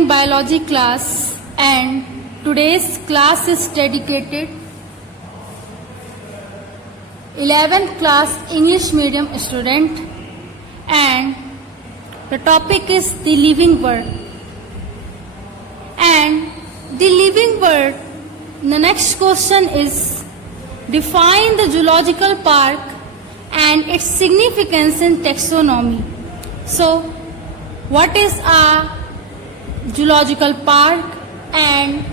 morning biology class, and today's class is dedicated 11th class English medium student, and the topic is the living world. And the living world, the next question is define the zoological park and its significance in taxonomy. So what is a zoological park and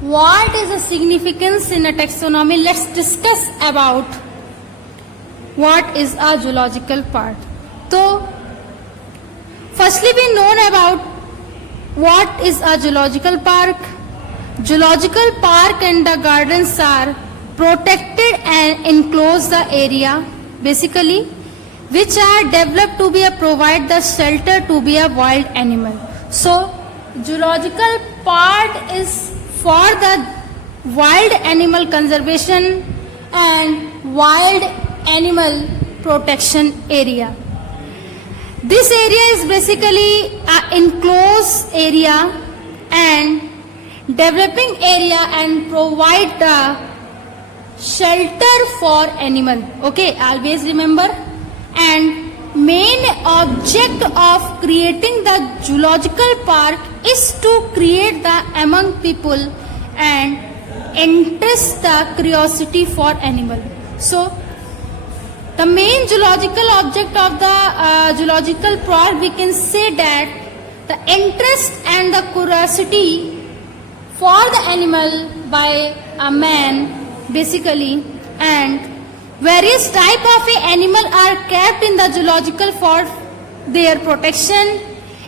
what is the significance in a taxonomy? Let's discuss about what is a zoological park. So firstly we know about what is a zoological park. Zoological park and the gardens are protected and enclosed the area basically which are developed to be a provide the shelter to be a wild animal. So zoological park is for the wild animal conservation and wild animal protection area. This area is basically an enclosed area and developing area and provide the shelter for animal. Okay, always remember. And main object of creating the zoological park is to create the among people and interest the curiosity for animal. So the main zoological object of the zoological park, we can say that the interest and the curiosity for the animal by a man basically, and various type of animal are kept in the zoological for their protection,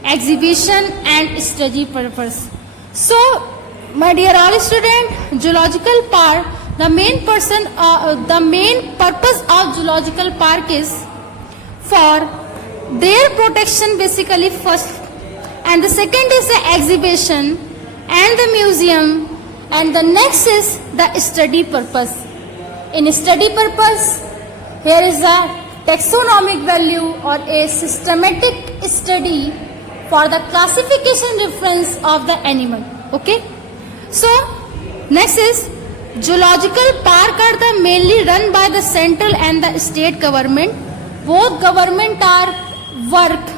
exhibition and study purpose. So my dear all students, zoological park, the main purpose of zoological park is for their protection basically first, and the second is the exhibition and the museum, and the next is the study purpose. In study purpose, here is a taxonomic value or a systematic study for the classification reference of the animal. Okay. So next is zoological park are the mainly run by the central and the state government. Both government are work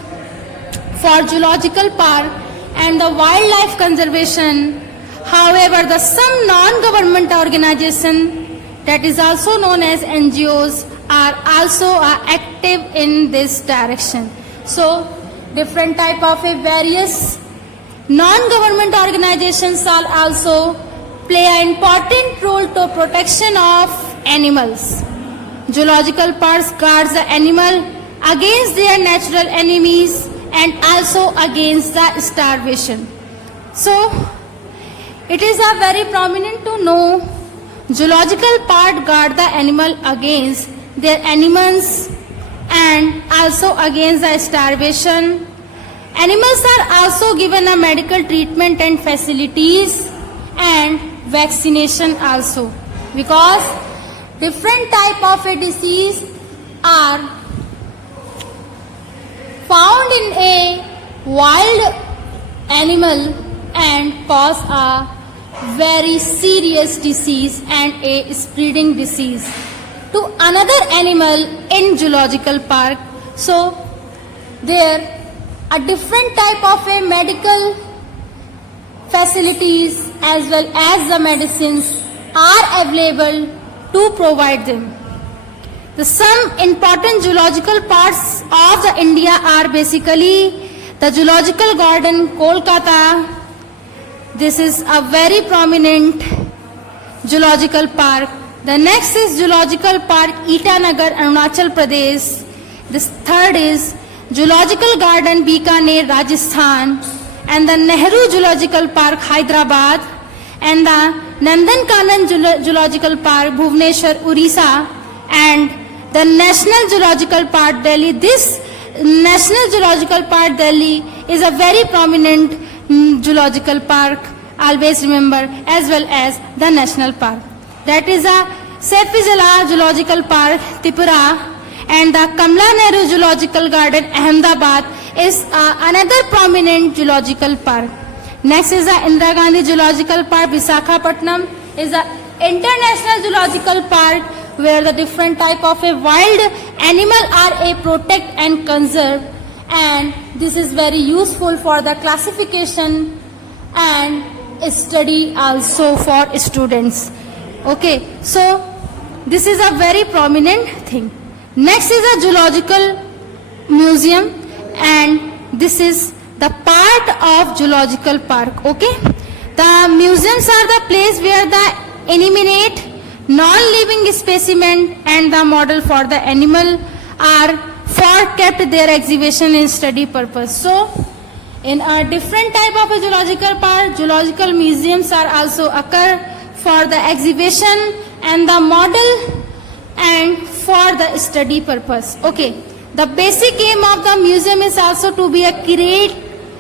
for zoological park and the wildlife conservation. However, the some non-government organization that is also known as NGOs are also active in this direction. So different type of various non-government organizations are also play an important role to protection of animals. Zoological parks guards the animal against their natural enemies and also against the starvation. So it is a very prominent to know zoological park guard the animal against their enemies and also against the starvation. Animals are also given a medical treatment and facilities and vaccination also, because different type of a disease are found in a wild animal and cause a very serious disease and a spreading disease to another animal in zoological park. So there a different type of a medical facilities as well as the medicines are available to provide them. The some important zoological parks of the India are basically the Zoological Garden, Kolkata. This is a very prominent zoological park. The next is Zoological Park, Itanagar, Arunachal Pradesh. This third is Zoological Garden, Bikaner, Rajasthan, and the Nehru Zoological Park, Hyderabad, and the Nandankanan Zoological Park, Bhubaneswar, Orissa, and the National Zoological Park, Delhi. This National Zoological Park, Delhi is a very prominent zoological park, always remember, as well as the national park. That is a Saifizala Zoological Park, Tripura, and the Kamla Nehru Zoological Garden, Ahmedabad, is another prominent zoological park. Next is the Indira Gandhi Zoological Park, Visakhapatnam is the international zoological park where the different type of a wild animal are a protect and conserve, and this is very useful for the classification and study also for students. Okay, so this is a very prominent thing. Next is a zoological museum, and this is the part of zoological park. Okay, the museums are the place where the inanimate non-living specimen and the model for the animal are for kept their exhibition in study purpose. So in a different type of a zoological park, zoological museums are also occur for the exhibition and the model and for the study purpose. Okay, the basic aim of the museum is also to be a create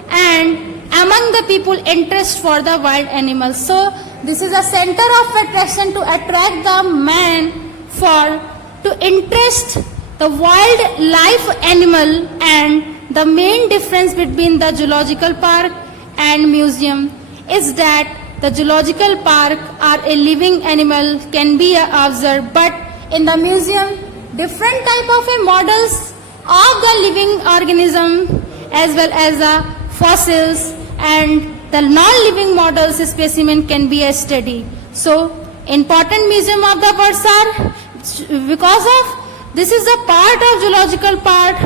and among the people interest for the wild animals. So this is a center of attraction to attract the man for to interest the wildlife animal, and the main difference between the zoological park and museum is that the zoological park are a living animal can be observed, but in the museum different type of a models of the living organism as well as the fossils and the non-living models specimen can be studied. So important museum of the birds are, because of this is a part of zoological park,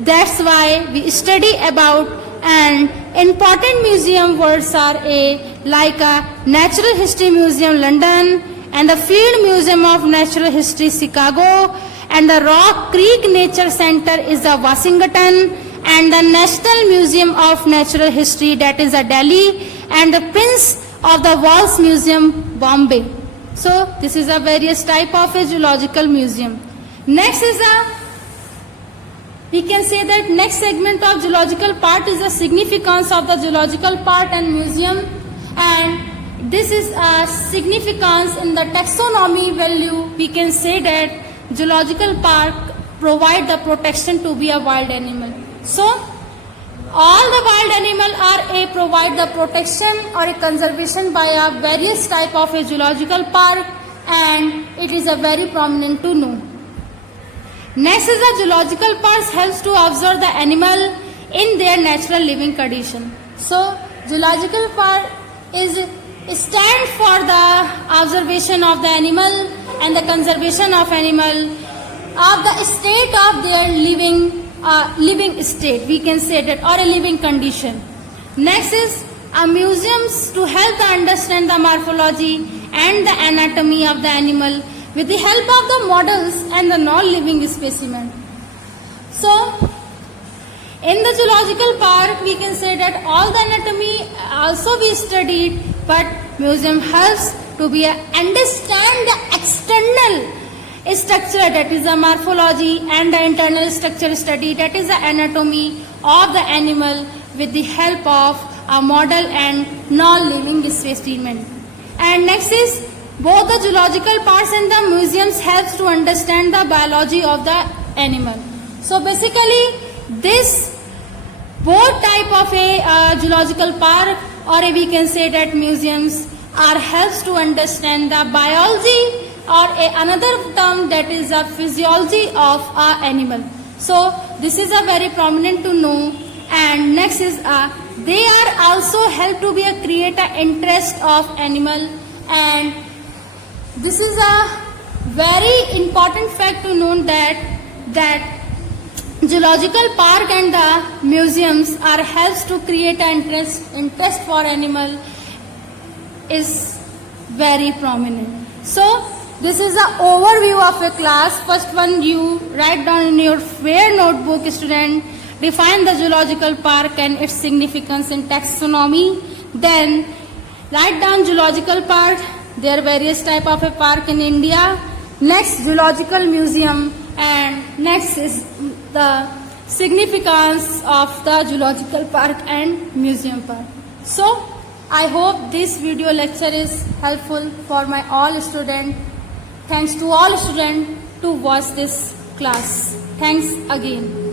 that's why we study about, and important museum words are like a Natural History Museum London, and the Field Museum of Natural History Chicago, and the Rock Creek Nature Center is the Washington, and the National Museum of Natural History, that is a Delhi, and the Prince of the Wales Museum, Bombay. So this is a various type of a zoological museum. Next is we can say that next segment of zoological part is the significance of the zoological park and museum, and this is a significance in the taxonomy value. We can say that zoological park provide the protection to be a wild animal. So all the wild animal are provide the protection or a conservation by a various type of a zoological park, and it is a very prominent to know. Next is the zoological parks helps to observe the animal in their natural living condition. So zoological park is stand for the observation of the animal and the conservation of animal of the state of their living state, we can say that, or a living condition. Next is museums to help to understand the morphology and the anatomy of the animal with the help of the models and the non-living specimen. So in the zoological park we can say that all the anatomy also be studied, but museum helps to be understand the external structure, that is the morphology, and the internal structure study, that is the anatomy of the animal with the help of a model and non-living specimen. And next is both the zoological parks and the museums helps to understand the biology of the animal. So basically this both type of a zoological park, or we can say that museums are helps to understand the biology, or another term that is the physiology of a animal. So this is a very prominent to know. And next is they are also help to be a create a interest of animal, and this is a very important fact to know that zoological park and the museums are helps to create an interest for animal is very prominent. So this is the overview of a class. First one, you write down in your fair notebook, student, define the zoological park and its significance in taxonomy. Then write down zoological park. There are various type of a park in India. Next, zoological museum, and next is the significance of the zoological park and museum park. So I hope this video lecture is helpful for my all students. Thanks to all students to watch this class. Thanks again.